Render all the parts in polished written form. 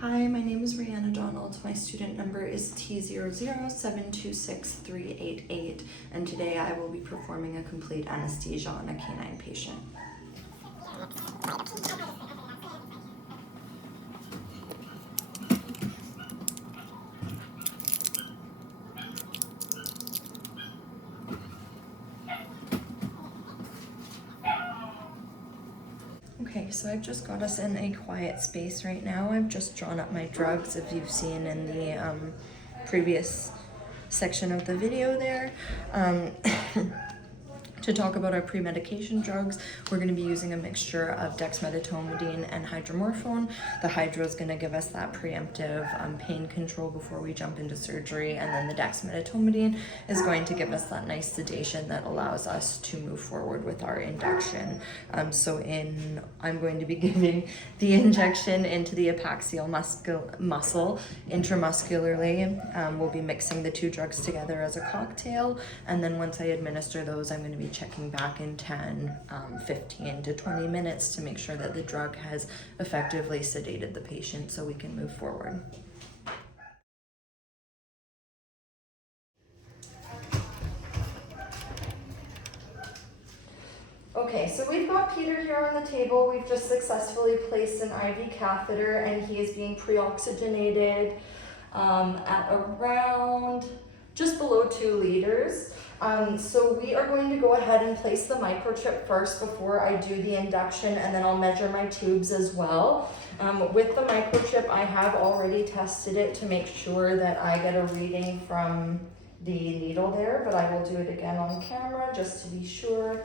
Hi, my name is Rihanna Donald. My student number is T00726388, and today I will be performing a complete anesthesia on a canine patient. Okay, so I've just got us in a quiet space right now. I've just drawn up my drugs, if you've seen in the previous section of the video there. To talk about our pre-medication drugs, we're going to be using a mixture of dexmedetomidine and hydromorphone. The hydro is going to give us that preemptive pain control before we jump into surgery, and then the dexmedetomidine is going to give us that nice sedation that allows us to move forward with our induction. I'm going to be giving the injection into the epaxial muscle intramuscularly. We'll be mixing the two drugs together as a cocktail, and then once I administer those, I'm going to be checking back in 10, 15 to 20 minutes to make sure that the drug has effectively sedated the patient so we can move forward. Okay, so we've got Peter here on the table. We've just successfully placed an IV catheter, and he is being pre-oxygenated at around just below 2 liters. So we are going to go ahead and place the microchip first before I do the induction, and then I'll measure my tubes as well. With the microchip, I have already tested it to make sure that I get a reading from the needle there, but I will do it again on camera just to be sure.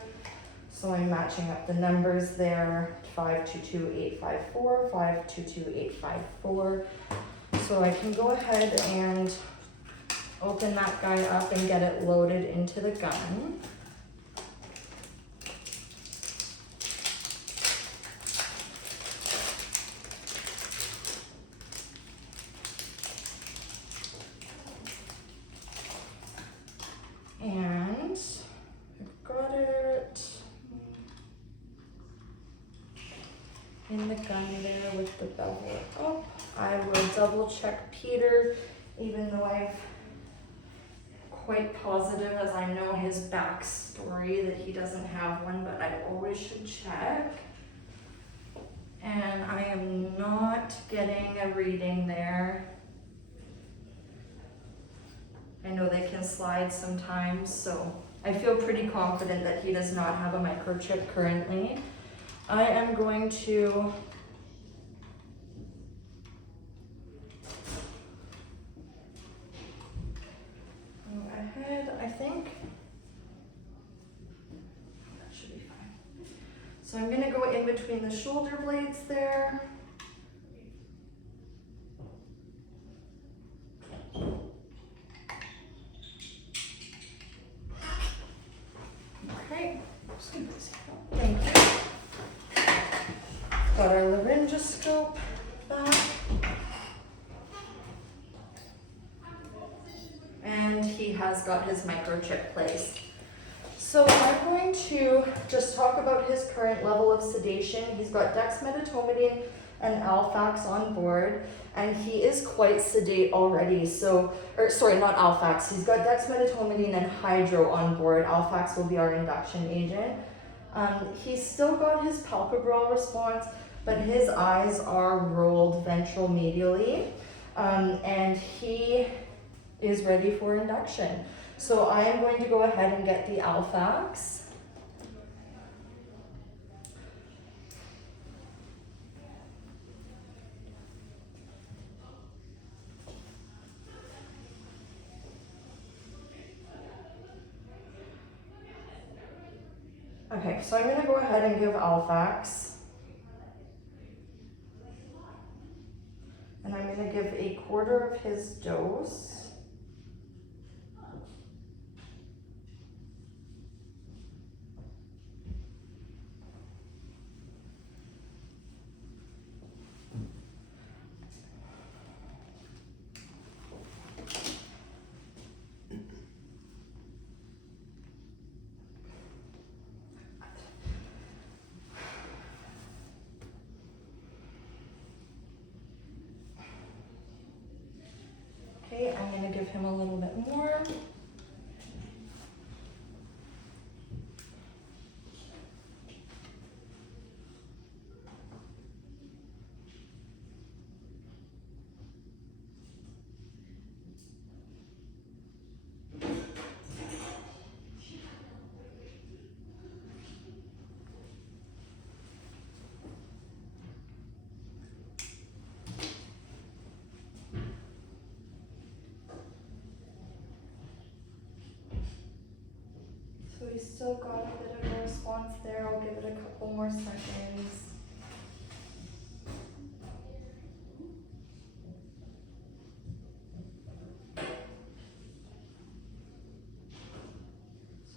So I'm matching up the numbers there, 522854, 522854. So I can go ahead and open that guy up and get it loaded into the gun. And I've got it in the gun there with the bevel up. I will double check Peter, even though I've quite positive as I know his backstory that he doesn't have one, but I always should check. And I am not getting a reading there. I know they can slide sometimes, so I feel pretty confident that he does not have a microchip currently. I am going to go ahead, I think that should be fine. So I'm gonna go in between the shoulder blades there. Okay, thank you. Got our laryngoscope back. And he has got his microchip placed. So I'm going to just talk about his current level of sedation. He's got dexmedetomidine and Alfax on board, and he is quite sedate already. Not Alfax, he's got dexmedetomidine and hydro on board. Alfax will be our induction agent. He's still got his palpebral response, but his eyes are rolled ventral medially, and he is ready for induction. So I am going to go ahead and get the Alfax. Okay, so I'm going to go ahead and give Alfax. And I'm going to give a quarter of his dose. Okay, I'm gonna give him a little bit more. So we still got a bit of a response there. I'll give it a couple more seconds.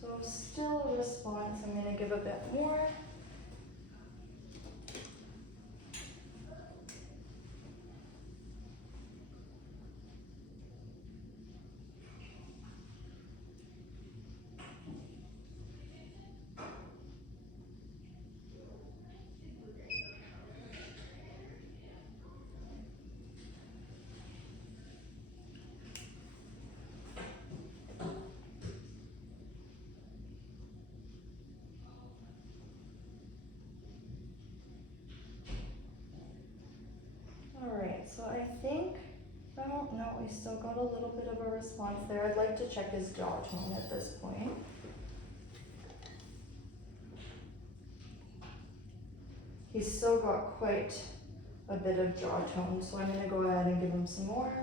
So still a response. I'm gonna give a bit more. Alright, so I think, well, no, we still got a little bit of a response there. I'd like to check his jaw tone at this point. He's still got quite a bit of jaw tone, so I'm gonna go ahead and give him some more.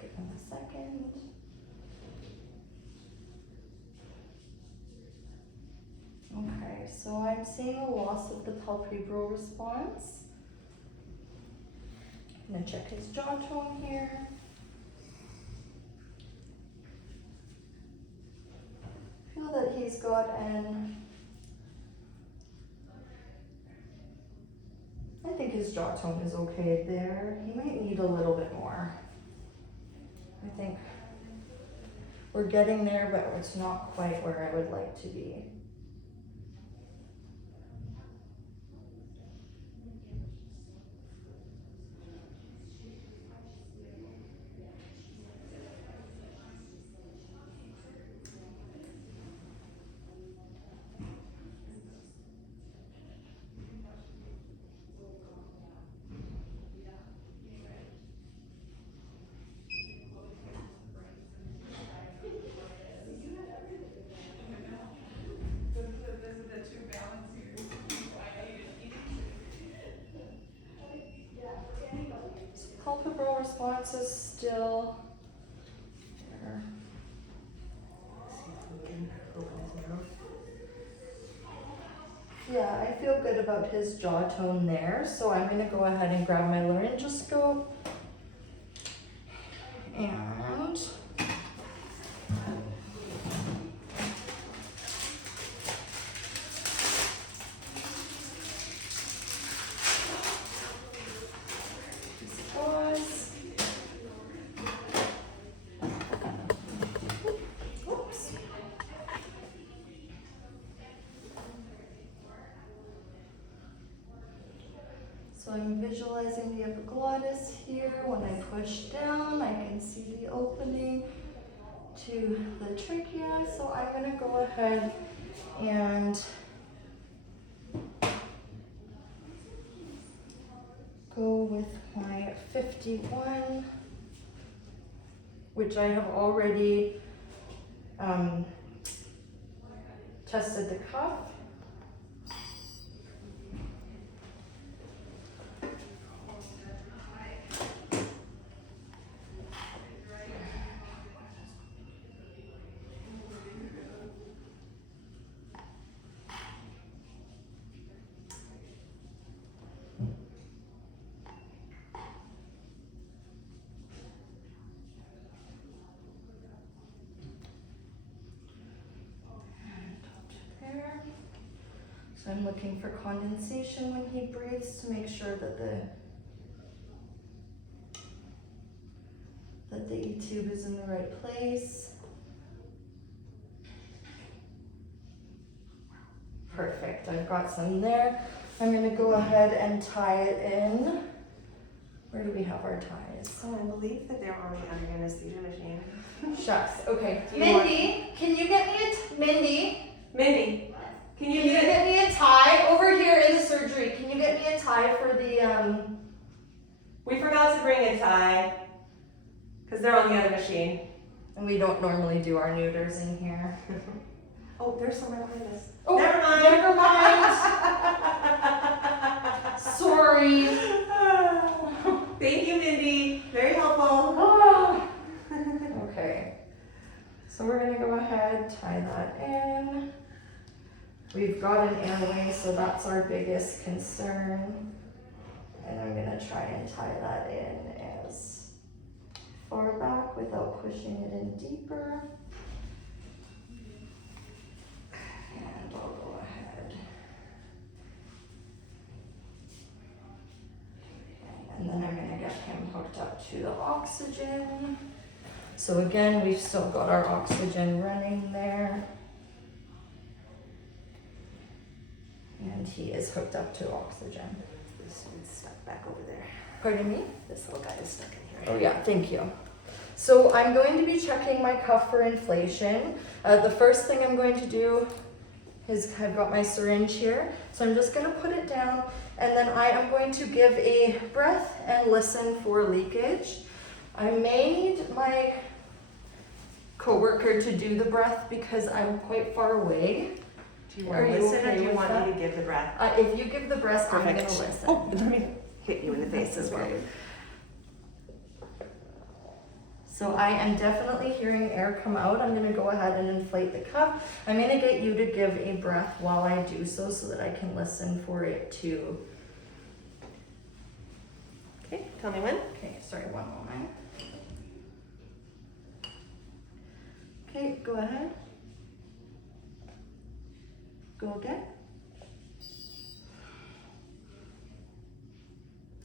Give him a second. Okay, so I'm seeing a loss of the palpebral response. I'm gonna check his jaw tone here. Feel that he's got I think his jaw tone is okay there. He might need a little bit more. I think we're getting there, but it's not quite where I would like to be. Palpebral response is still there. Yeah, I feel good about his jaw tone there, so I'm gonna go ahead and grab my laryngoscope and gauze. Oops. So I'm visualizing the epiglottis here. When I push down, I can see the opening to the trachea. So I'm gonna go ahead and go with my 51, which I have already tested the cuff. So I'm looking for condensation when he breathes to make sure that the E-tube is in the right place. Perfect, I've got some there. I'm gonna go ahead and tie it in. Where do we have our ties? Oh, I believe that they're on the under anesthesia machine. Shucks, okay. Mindy, can you get me Mindy, can you get me a tie over here in the surgery? Can you get me a tie for the, We forgot to bring a tie, because they're on the other machine. And we don't normally do our neuters in here. Oh, there's some right behind us. Oh, never mind. Never mind. Sorry. Thank you, Mindy. Very helpful. Okay. So we're gonna go ahead, tie that in. We've got an airway, so that's our biggest concern. And I'm gonna try and tie that in as far back without pushing it in deeper. And I'll go ahead. And then I'm gonna get him hooked up to the oxygen. So again, we've still got our oxygen running there. And he is hooked up to oxygen. This one's stuck back over there. Pardon me? This little guy is stuck in here. Oh yeah, thank you. So I'm going to be checking my cuff for inflation. The first thing I'm going to do is I've got my syringe here. So I'm just gonna put it down and then I am going to give a breath and listen for leakage. I may need my coworker to do the breath because I'm quite far away. Do you want to listen or do you want me to give the breath? If you give the breath, Perfect. I'm gonna listen. Oh, let me hit you in the face as well. Okay. So I am definitely hearing air come out. I'm gonna go ahead and inflate the cuff. I'm gonna get you to give a breath while I do so that I can listen for it to. Okay, tell me when. Okay, sorry, one moment. Okay, go ahead. Go again.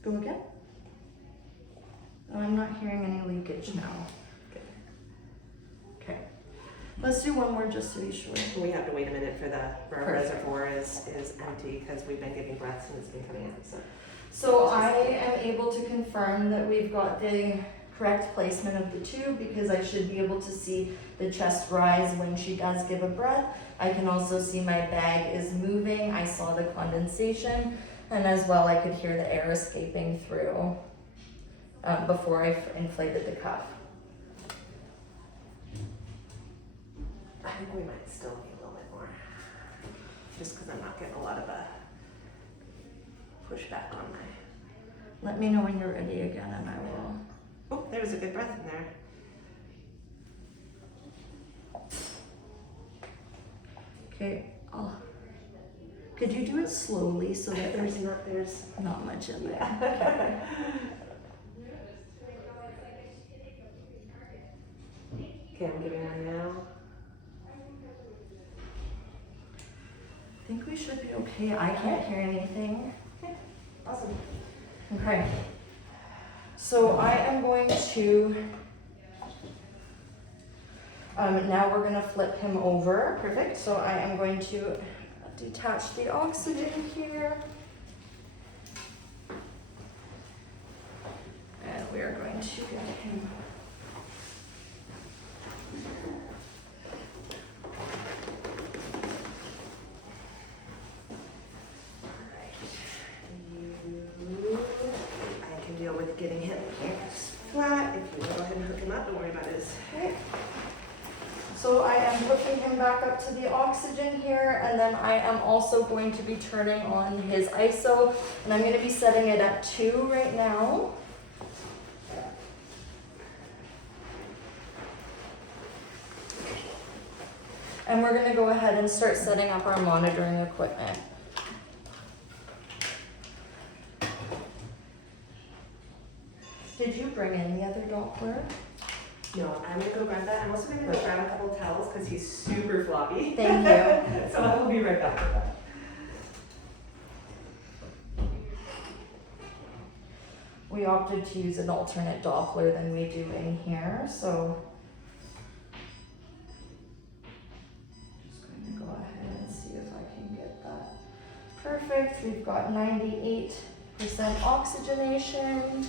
Go again. Oh, I'm not hearing any leakage now. Okay. Let's do one more just to be sure. We have to wait a minute for our Perfect. reservoir is empty because we've been giving breaths and it's been coming out. So I am able to confirm that we've got the correct placement of the tube because I should be able to see the chest rise when she does give a breath. I can also see my bag is moving. I saw the condensation and as well I could hear the air escaping through before I inflated the cuff. I think we might still need a little bit more just because I'm not getting a lot of a pushback on my. Let me know when you're ready again and I will. Oh, there was a good breath in there. Okay, could you do it slowly so that there's not much in there? Yeah. Okay, I'm giving one now. I think we should be okay. I can't hear anything. Okay, awesome. Okay. So I am going to, now we're gonna flip him over. Perfect. So I am going to detach the oxygen here. And we are going to get him. I can deal with getting him flat. If you go ahead and hook him up, don't worry about his. Okay. So I am hooking him back up to the oxygen here, and then I am also going to be turning on his ISO, and I'm going to be setting it at 2 right now. And we're going to go ahead and start setting up our monitoring equipment. Did you bring in the other Doppler? No, I'm gonna go grab that. I'm also gonna go grab a couple towels because he's super floppy. Thank you. So I will be right back with that. we opted to use an alternate Doppler than we do in here, so just going to go ahead and see if I can get that perfect. We've got 98% oxygenation.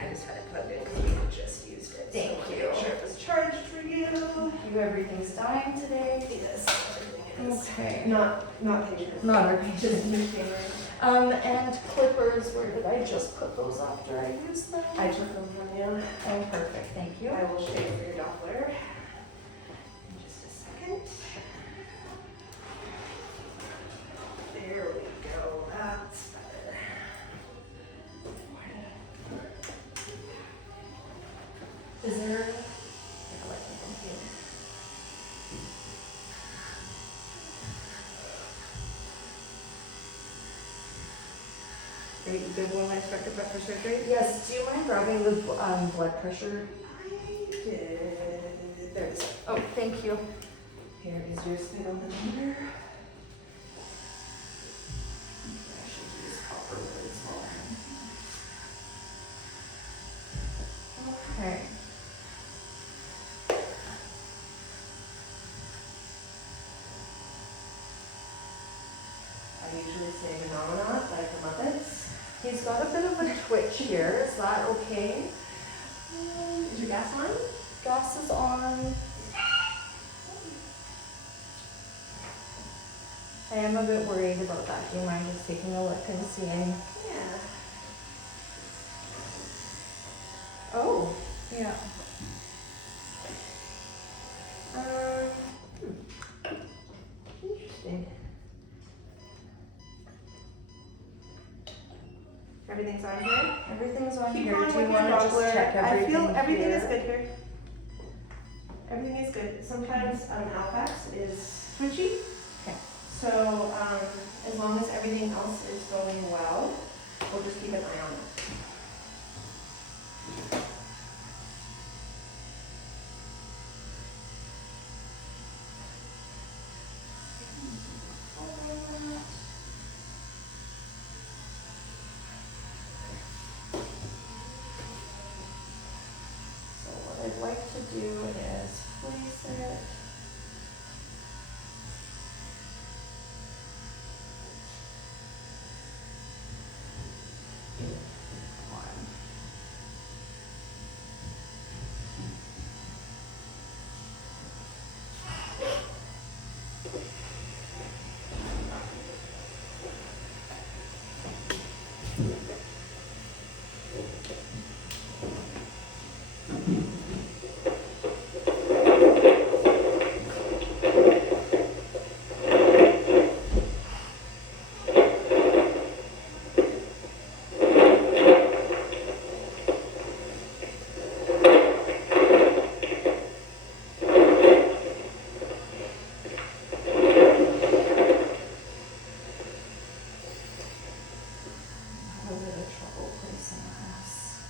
I just had it plugged in because we just used it. Thank so you. Make sure it was charged for you. Everything's dying today. Yes, everything is. Okay. Not patient. Not our Just patient. machine. And clippers, where did I just put those after I used them? I took them from you. Oh, perfect, thank you. I will shave for your Doppler in just a second. There we go. That's better. Is there, I like them here. Are you good when I start the prep for surgery? yes, do you mind grabbing the blood pressure? I did. There it is. Oh, thank you. Here is your speedometer. I should use copper as well. Okay. I usually say Phenomenot, like the Muppets. He's got a bit of a twitch here, is that okay? Is your gas on? Gas is on. I am a bit worried about that. Do you mind just taking a look and seeing? Yeah. Oh, yeah. Interesting. Everything's on here? Everything's on Keep here. going Do you with want your to just Doppler. check I everything feel everything here? is good here. Everything is good. Sometimes Alfax is twitchy. Okay. So as long as everything else is going well, we'll just keep an eye on it. So what I'd like to do is place it. On. I have a bit of trouble placing this.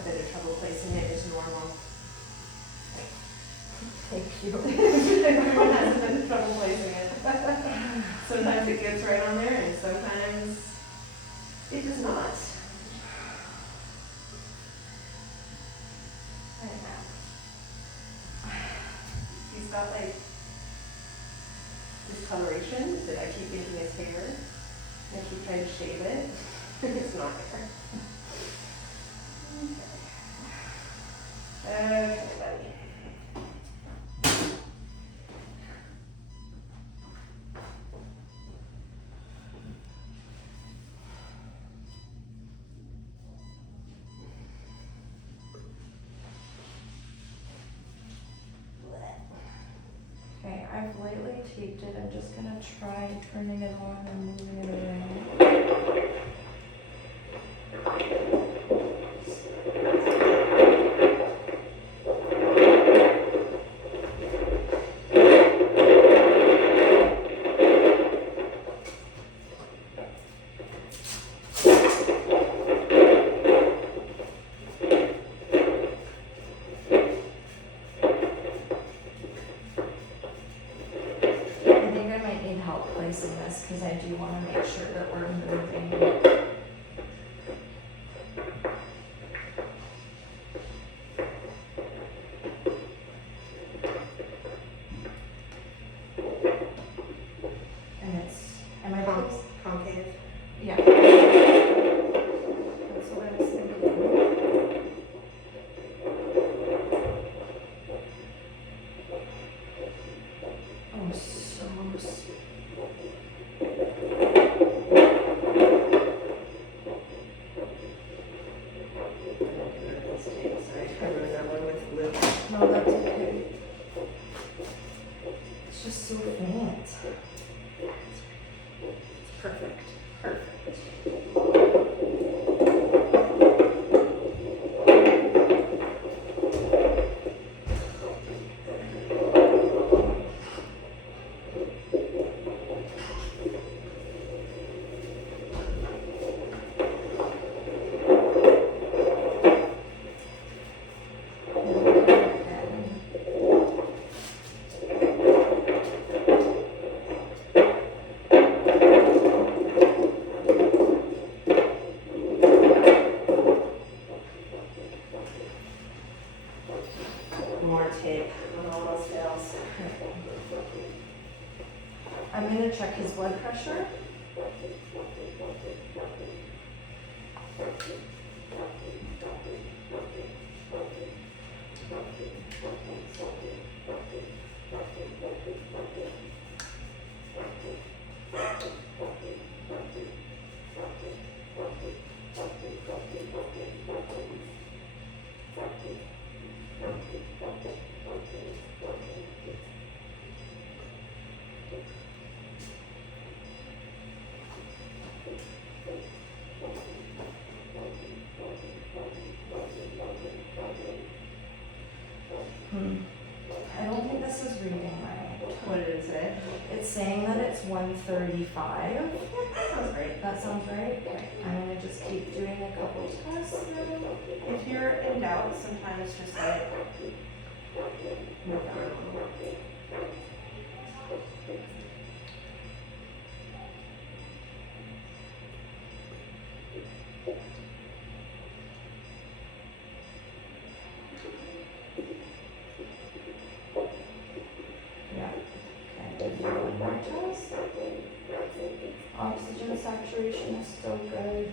A bit of trouble placing it is normal. Thank you. Everyone has a bit of trouble placing it. Sometimes it gets right on there and sometimes it does not. He's got like discoloration that I keep thinking is hair. I keep trying to shave it. It's not hair. Okay, buddy. Okay, I've lightly taped it. I'm just gonna try turning it on and moving it around. want to make sure that we're moving. And it's, am I close? Concave. Yeah. That's what I was thinking. Oh, so sweet. Sorry, I ruined that one with blue. No, that's okay. It's just so faint. It's perfect. Perfect. More tape on all those scales. I'm gonna check his blood pressure. I don't think this is reading right. What did it say? It's saying that it's 135. That sounds great. That sounds right? Okay. I'm gonna just keep doing a couple tests then. If you're in doubt, sometimes just like move down a little. Yeah. Okay. Do one more test. Oxygen saturation is still good.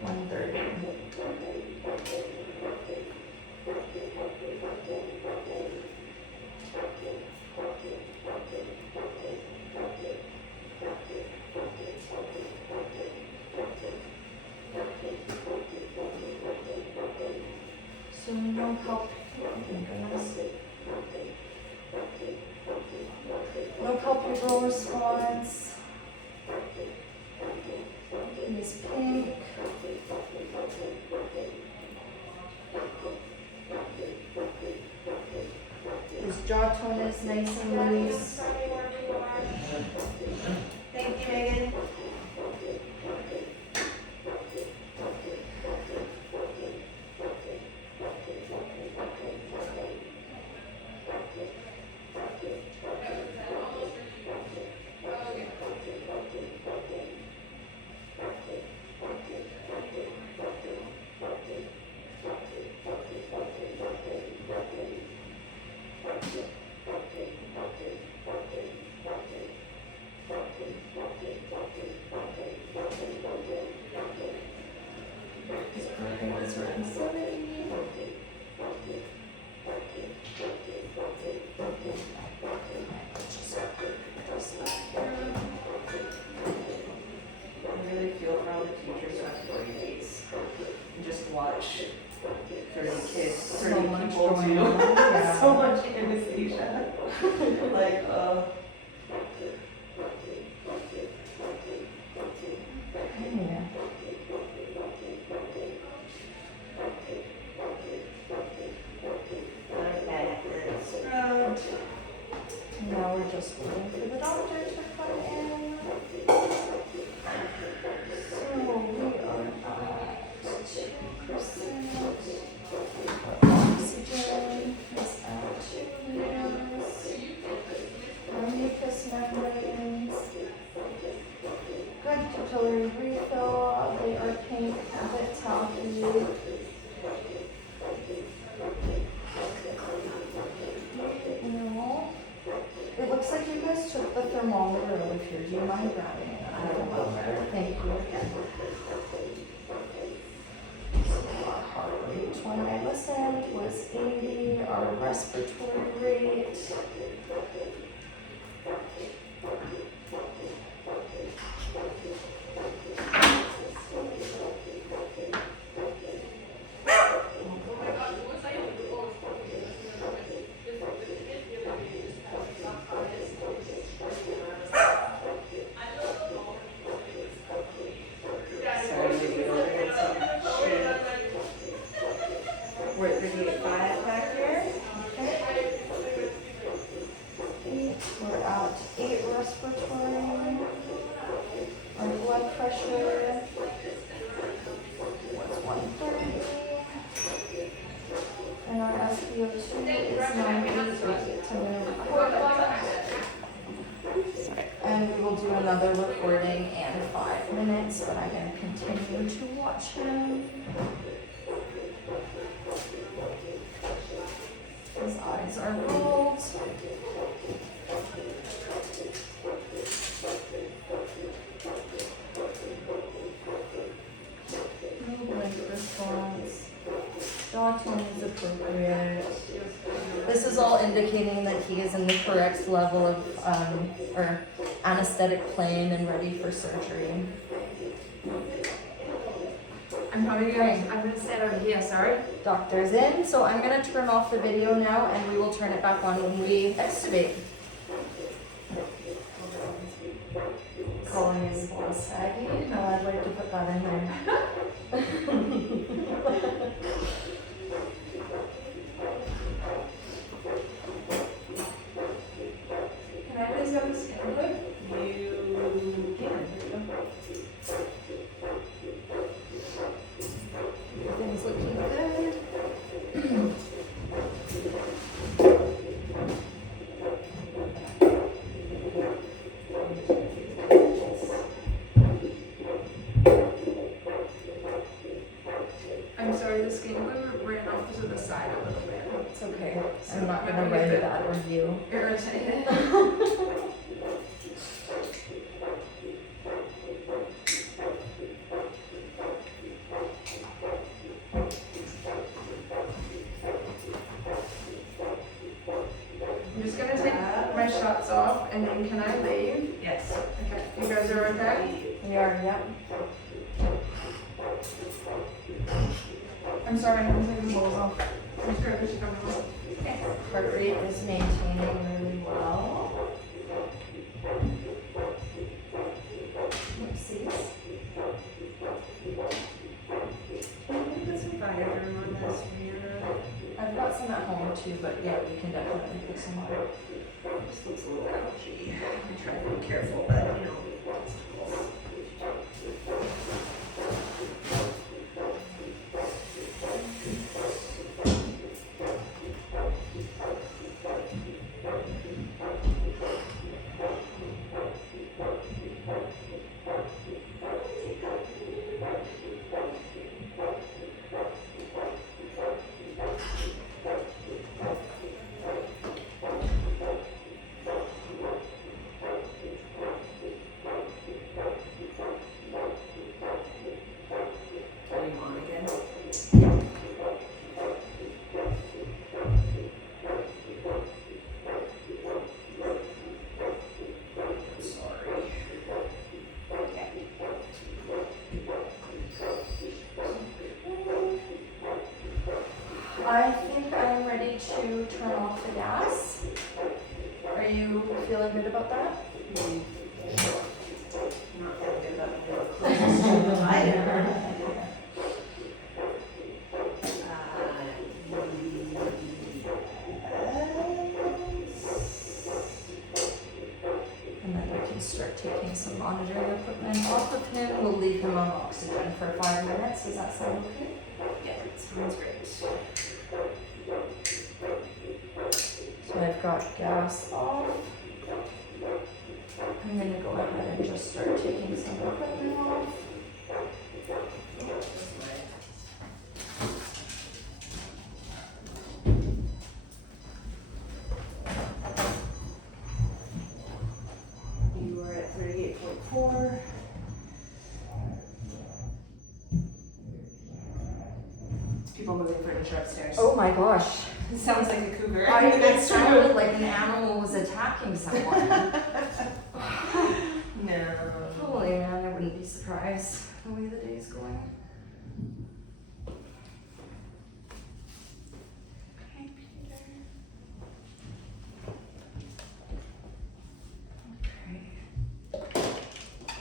One 30. So no help. Oh my goodness. No palpebral response. He's pink. His jaw tone is nice and loose. Thank you, Megan. His program is around 70. I really feel for all the teachers who have to go to these and just watch 30 kids, 30 So much people going do on, yeah. so much anesthesia. Like, Yeah. Now we're just waiting for the doctor to come in. So we are at 2%. Oxygen is at 2 liters. Our mucous membranes. Good capillary refill. They are pink, a bit talky. No. It looks like you guys took the thermometer over here. Do you mind grabbing it? I don't know. Thank you. So our heart rate when I listened was 80. Our respiratory rate. We're at 38.5 back here. Okay. 8. We're at 8 respiratory. Our blood pressure was 130. And our SpO2 is 98 to record that. Sorry. And we will do another recording in 5 minutes, but I'm going to continue to watch him. His eyes are rolled. No blink response. Jaw tone is appropriate. This is all indicating that he is in the correct level of or anesthetic plane and ready for surgery. I'm gonna stand over here, sorry. Doctor's in, so I'm gonna turn off the video now and we will turn it back on when we extubate. Calling his boss saggy. No, I'd like to put that in there. Can I please have a scan clip? You can. Everything's looking good. I'm sorry, the scan clip ran off to the side a little bit. It's okay. I'm not gonna write a bad review. Irritated. I'm just gonna take my shots off and then can I leave? Yes. Okay, you guys are okay? We are, yep. I'm sorry, I'm taking the balls off. I'm sure I should come on. Heart rate is maintaining really well. Oopsies. Can you put some Viagra on this mirror? I've got some at home too, but yeah, we can definitely put some on. This looks a little ouchy. I try to be careful, but you know. Are you on again? Sorry. I think I'm ready to turn off the gas. Are you feeling good about that? Not that good about the closest to the lighter. And then we can start taking some monitoring equipment off of him. We'll leave him on oxygen for 5 minutes. Does that sound okay? Yeah, it's Sounds great. So I've got gas off. I'm gonna go ahead and just start taking some equipment off. You are at 38.4. People moving furniture upstairs. Oh my gosh. It sounds like a cougar. It sounded like an animal was attacking someone. No. Holy man, I wouldn't be surprised the way the day's going. Okay, Peter. Okay.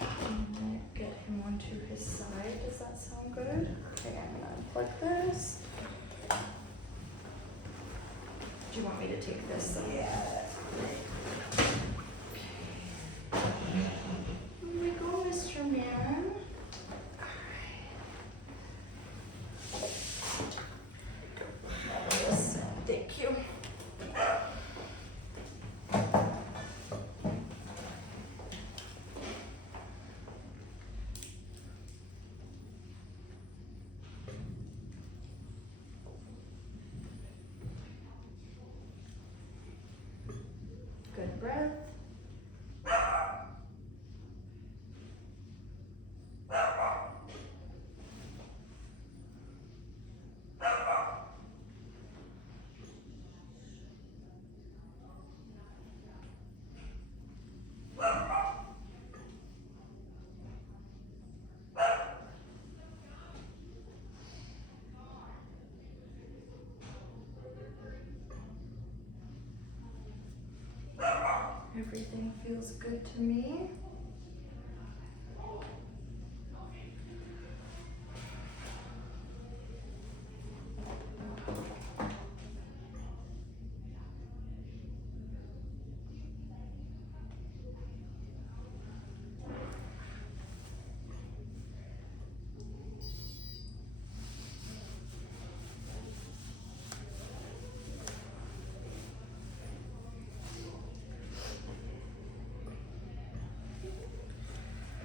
I'm gonna get him onto his side. Does that sound good? Okay, I'm gonna unplug this. Do you want me to take this? Yeah, that's great. Here we go, Mr. Man. Listen, thank you. Good breath. Everything feels good to me.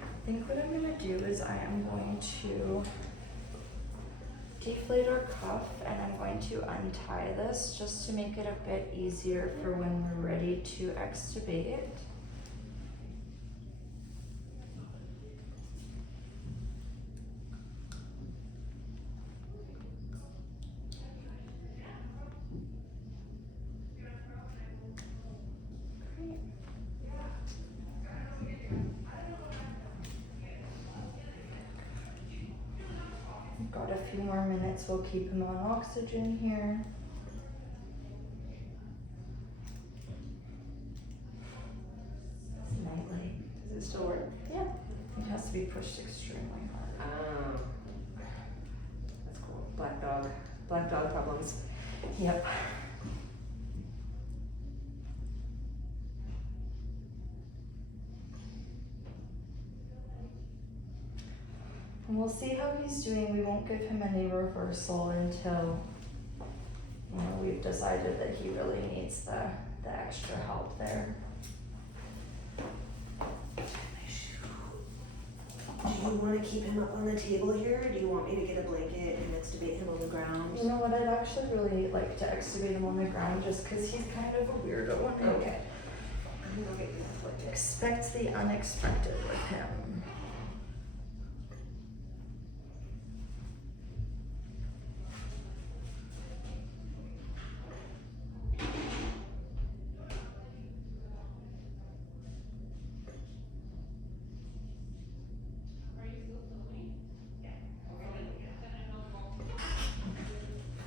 I think what I'm gonna do is I am going to deflate our cuff and I'm going to untie this just to make it a bit easier for when we're ready to extubate. Got a few more minutes, we'll keep him on oxygen here. It's nightly. Does it still work? Yeah. It has to be pushed extremely hard. Oh. That's cool. Black dog. Black dog problems. Yep. And we'll see how he's doing. We won't give him any reversal until, you know, we've decided that he really needs the extra help there. Do you want to keep him up on the table here, or do you want me to get a blanket and extubate him on the ground? You know what, I'd actually really like to extubate him on the ground just because he's kind of a weirdo. Okay. I'm gonna get you that blanket. Expect the unexpected with him.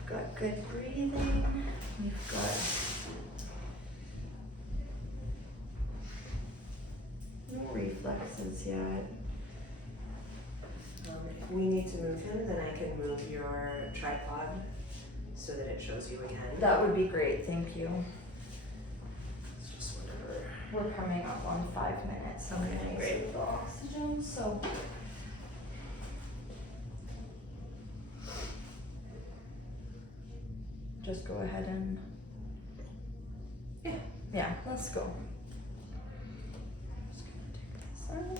Got good breathing. We've got no reflexes yet. If we need to move him, then I can move your tripod so that it shows you again. That would be great, thank you. It's just whatever. We're coming up on 5 minutes. Okay, anyways great. with the oxygen, so. just go ahead and. Yeah. Yeah, let's go. Just gonna take this out.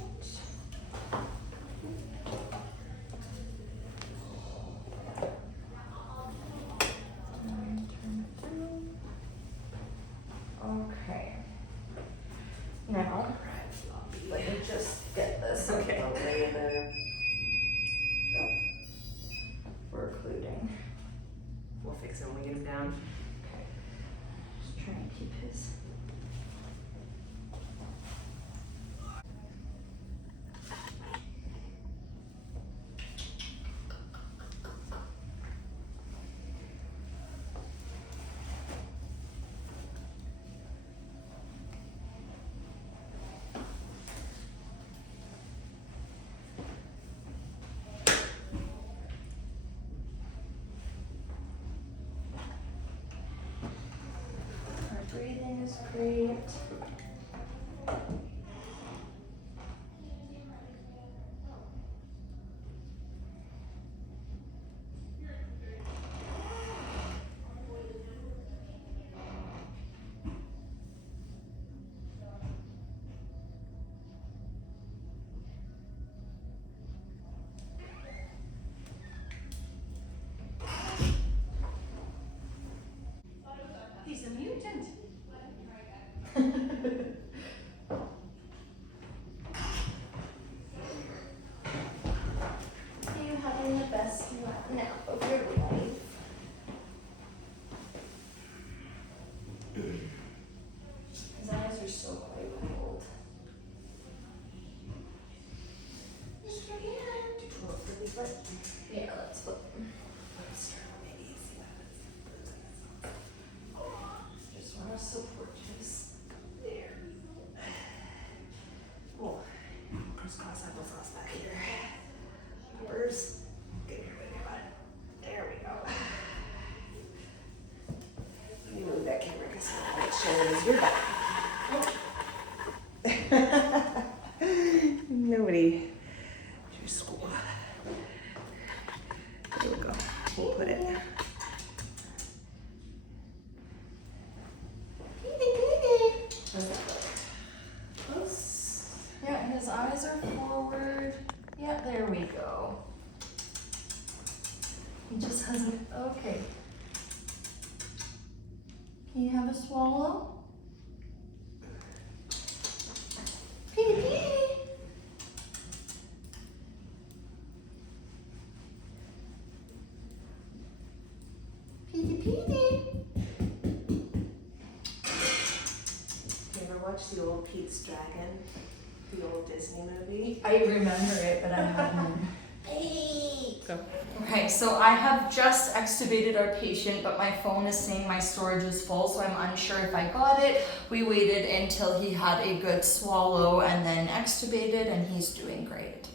And turn it through. Okay. Now, let me just get this out of the way there. We're occluding. We'll fix it when we get him down. Okay. Just try and keep his. Our breathing is great. He's a mutant. Are you having the best nap of your life? His eyes are still quite cold. Yeah, let's flip them. Just want to support his. There. Oh, crisscross applesauce back here. Peppers. Get here, baby. There we go. Let me move that camera because I want to make sure it is your back. Nobody. Your school. There we go. We'll put it. Yeah, his eyes are forward. Yeah, there we go. He just hasn't. Okay. Can you have a swallow? Petey, Petey. Petey, Petey. You ever watch the old Pete's Dragon? The old Disney movie? I remember it, but I haven't. Go. Okay, so I have just extubated our patient, but my phone is saying my storage is full, so I'm unsure if I got it. We waited until he had a good swallow and then extubated, and he's doing great.